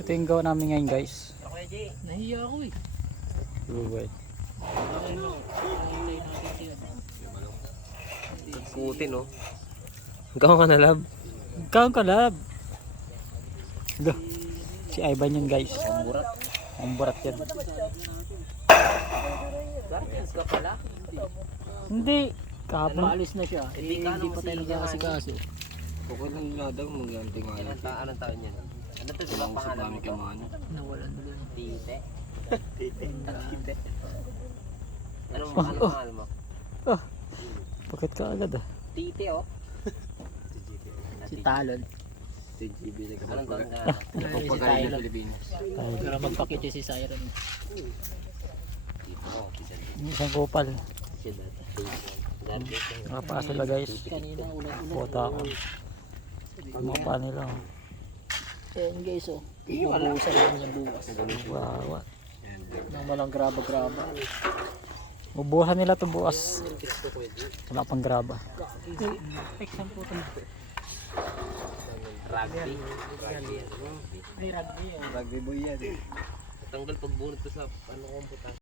Ito yung gawa namin ngayon guys. Nahiya ako eh. Buhay. Kuti no. Ikaw ka na lab. Ikaw ang kalab. Go. Si Ivan yun guys. Murat. Ang burat yan. Guardians ka pala. Hindi. Kahapon. Maalis na siya. Hindi pa tayo nag-aasikaso. Okay lang nga daw mag-anting nga. Anong taon yan? Ano to sila pangalan mo? Nawalan na lang. Tite. Tite. Anong Oh, mahal mo? Bakit ka agad ah? Tite oh. Si Talon. Anong taon ka? Si Talon. Tayo. Para magpakita si Siren. Tito oh. Yung isang kupal. Siya dati. Guardians. Nakapaa sila guys. Kanina ulan-ulan. Pota ako. Ang mga paa nila. Oh. Ayan guys oh. Mabuhusan namin yung bukas. Wawa. Nang walang graba-graba. Ubuhan nila ito bukas. Wala pang graba. Rugby. May rugby yan. Rugby boy yan. Tanggal pagbunot ko sa ano komputer.